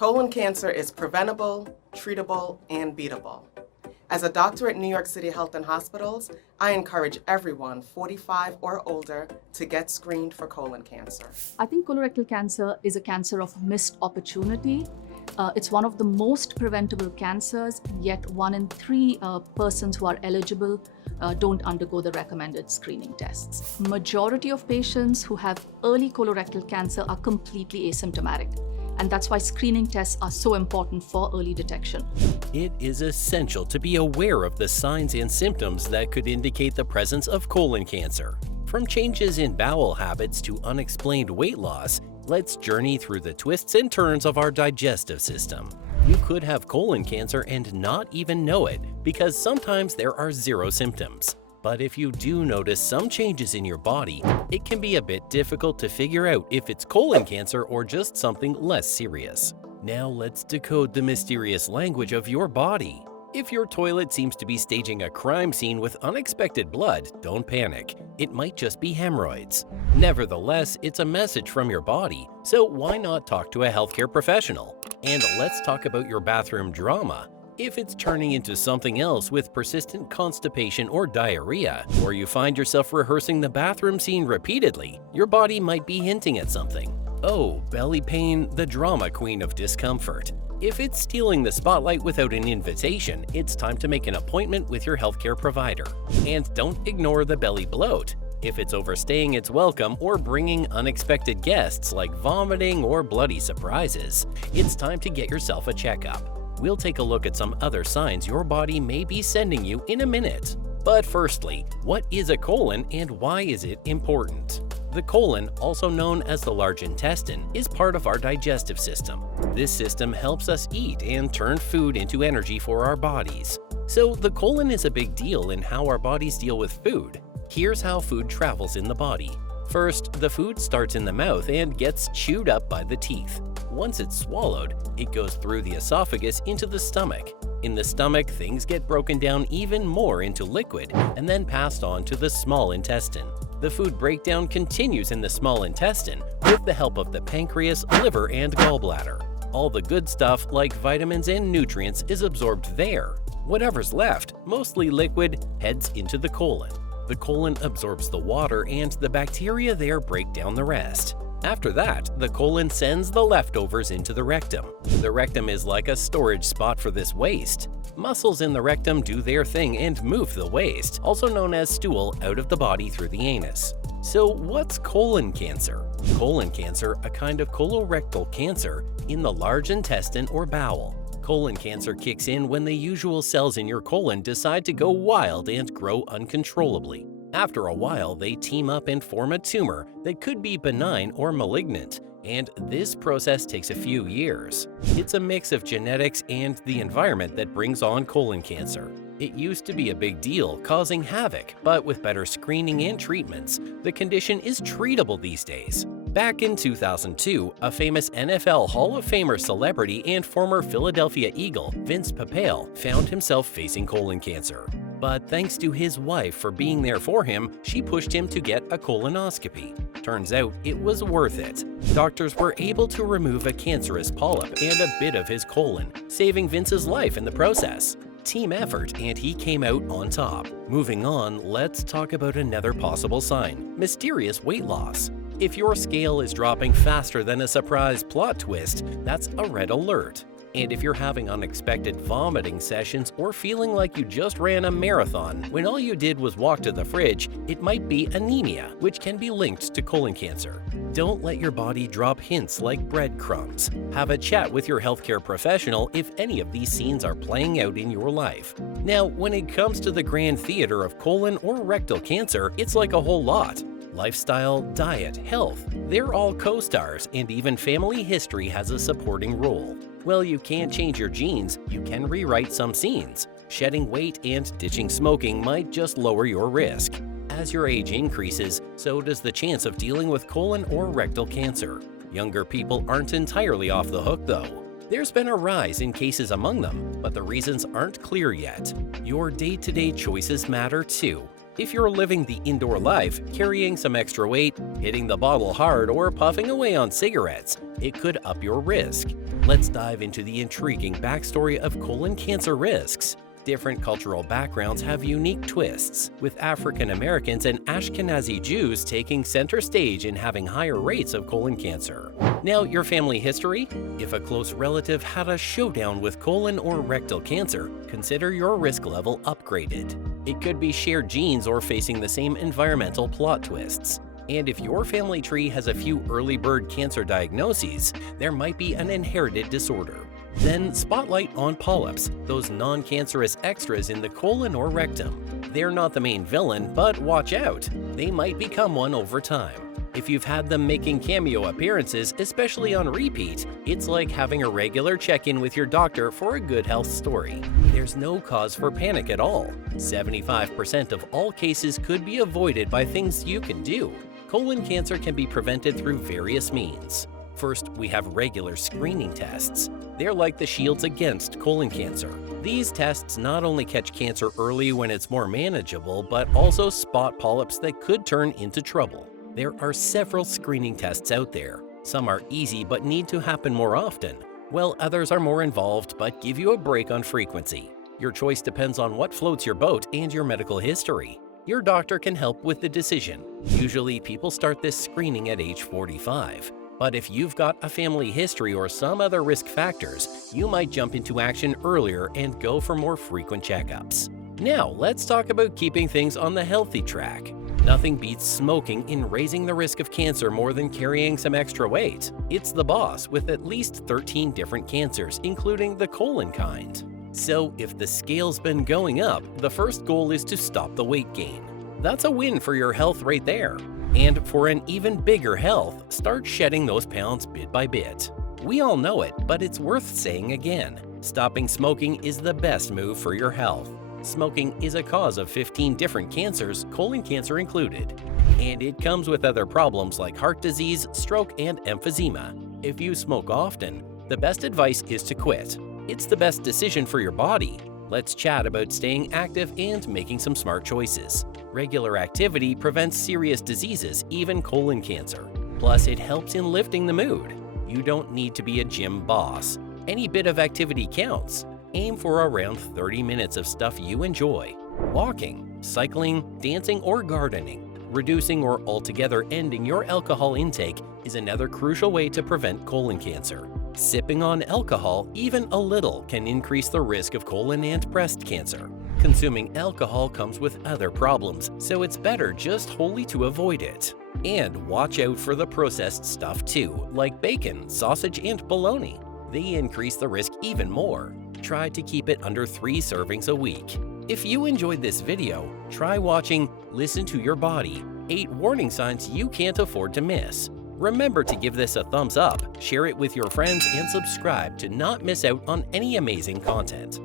Colon cancer is preventable, treatable, and beatable. As a doctor at New York City Health and Hospitals, I encourage everyone 45 or older to get screened for colon cancer. I think colorectal cancer is a cancer of missed opportunity. It's one of the most preventable cancers, yet 1 in 3 persons who are eligible don't undergo the recommended screening tests. Majority of patients who have early colorectal cancer are completely asymptomatic. And that's why screening tests are so important for early detection. It is essential to be aware of the signs and symptoms that could indicate the presence of colon cancer. From changes in bowel habits to unexplained weight loss, let's journey through the twists and turns of our digestive system. You could have colon cancer and not even know it because sometimes there are 0 symptoms. But if you do notice some changes in your body, it can be a bit difficult to figure out if it's colon cancer or just something less serious. Now let's decode the mysterious language of your body. If your toilet seems to be staging a crime scene with unexpected blood, don't panic. It might just be hemorrhoids. Nevertheless, it's a message from your body, so why not talk to a healthcare professional? And let's talk about your bathroom drama. If it's turning into something else with persistent constipation or diarrhea, or you find yourself rehearsing the bathroom scene repeatedly, your body might be hinting at something. Oh, belly pain, the drama queen of discomfort. If it's stealing the spotlight without an invitation, it's time to make an appointment with your healthcare provider. And don't ignore the belly bloat. If it's overstaying its welcome or bringing unexpected guests like vomiting or bloody surprises, it's time to get yourself a checkup. We'll take a look at some other signs your body may be sending you in a minute. But firstly, what is a colon and why is it important? The colon, also known as the large intestine, is part of our digestive system. This system helps us eat and turn food into energy for our bodies. So the colon is a big deal in how our bodies deal with food. Here's how food travels in the body. First, the food starts in the mouth and gets chewed up by the teeth. Once it's swallowed, it goes through the esophagus into the stomach. In the stomach, things get broken down even more into liquid and then passed on to the small intestine. The food breakdown continues in the small intestine with the help of the pancreas, liver, and gallbladder. All the good stuff like vitamins and nutrients is absorbed there. Whatever's left, mostly liquid, heads into the colon. The colon absorbs the water and the bacteria there break down the rest. After that, the colon sends the leftovers into the rectum. The rectum is like a storage spot for this waste. Muscles in the rectum do their thing and move the waste, also known as stool, out of the body through the anus. So what's colon cancer? Colon cancer, a kind of colorectal cancer in the large intestine or bowel. Colon cancer kicks in when the usual cells in your colon decide to go wild and grow uncontrollably. After a while, they team up and form a tumor that could be benign or malignant, and this process takes a few years. It's a mix of genetics and the environment that brings on colon cancer. It used to be a big deal, causing havoc, but with better screening and treatments, the condition is treatable these days. Back in 2002, a famous NFL Hall of Famer celebrity and former Philadelphia Eagle, Vince Papale, found himself facing colon cancer. But thanks to his wife for being there for him, she pushed him to get a colonoscopy. Turns out it was worth it. Doctors were able to remove a cancerous polyp and a bit of his colon, saving Vince's life in the process. Team effort, and he came out on top. Moving on, let's talk about another possible sign: mysterious weight loss. If your scale is dropping faster than a surprise plot twist, that's a red alert. And if you're having unexpected vomiting sessions or feeling like you just ran a marathon when all you did was walk to the fridge, it might be anemia, which can be linked to colon cancer. Don't let your body drop hints like breadcrumbs. Have a chat with your healthcare professional if any of these scenes are playing out in your life. Now, when it comes to the grand theater of colon or rectal cancer, it's like a whole lot. Lifestyle, diet, health, they're all co-stars, and even family history has a supporting role. Well, you can't change your genes, you can rewrite some scenes. Shedding weight and ditching smoking might just lower your risk. As your age increases, so does the chance of dealing with colon or rectal cancer. Younger people aren't entirely off the hook though. There's been a rise in cases among them, but the reasons aren't clear yet. Your day-to-day choices matter too. If you're living the indoor life, carrying some extra weight, hitting the bottle hard, or puffing away on cigarettes, it could up your risk. Let's dive into the intriguing backstory of colon cancer risks. Different cultural backgrounds have unique twists, with African Americans and Ashkenazi Jews taking center stage in having higher rates of colon cancer. Now, your family history? If a close relative had a showdown with colon or rectal cancer, consider your risk level upgraded. It could be shared genes or facing the same environmental plot twists. And if your family tree has a few early bird cancer diagnoses, there might be an inherited disorder. Then spotlight on polyps, those non-cancerous extras in the colon or rectum. They're not the main villain, but watch out, they might become one over time. If you've had them making cameo appearances, especially on repeat, it's like having a regular check-in with your doctor for a good health story. There's no cause for panic at all. 75% of all cases could be avoided by things you can do. Colon cancer can be prevented through various means. First, we have regular screening tests. They're like the shields against colon cancer. These tests not only catch cancer early when it's more manageable, but also spot polyps that could turn into trouble. There are several screening tests out there. Some are easy but need to happen more often, while others are more involved but give you a break on frequency. Your choice depends on what floats your boat and your medical history. Your doctor can help with the decision. Usually, people start this screening at age 45. But if you've got a family history or some other risk factors, you might jump into action earlier and go for more frequent checkups. Now, let's talk about keeping things on the healthy track. Nothing beats smoking in raising the risk of cancer more than carrying some extra weight. It's the boss with at least 13 different cancers, including the colon kind. So, if the scale's been going up, the first goal is to stop the weight gain. That's a win for your health right there. And for an even bigger health, start shedding those pounds bit by bit. We all know it, but it's worth saying again. Stopping smoking is the best move for your health. Smoking is a cause of 15 different cancers, colon cancer included. And it comes with other problems like heart disease, stroke, and emphysema. If you smoke often, the best advice is to quit. It's the best decision for your body. Let's chat about staying active and making some smart choices. Regular activity prevents serious diseases, even colon cancer. Plus, it helps in lifting the mood. You don't need to be a gym boss. Any bit of activity counts. Aim for around 30 minutes of stuff you enjoy. Walking, cycling, dancing, or gardening. Reducing or altogether ending your alcohol intake is another crucial way to prevent colon cancer. Sipping on alcohol, even a little, can increase the risk of colon and breast cancer. Consuming alcohol comes with other problems, so it's better just wholly to avoid it. And watch out for the processed stuff too, like bacon, sausage, and bologna. They increase the risk even more. Try to keep it under 3 servings a week. If you enjoyed this video, try watching Listen to Your Body, 8 warning signs you can't afford to miss. Remember to give this a thumbs up, share it with your friends, and subscribe to not miss out on any amazing content.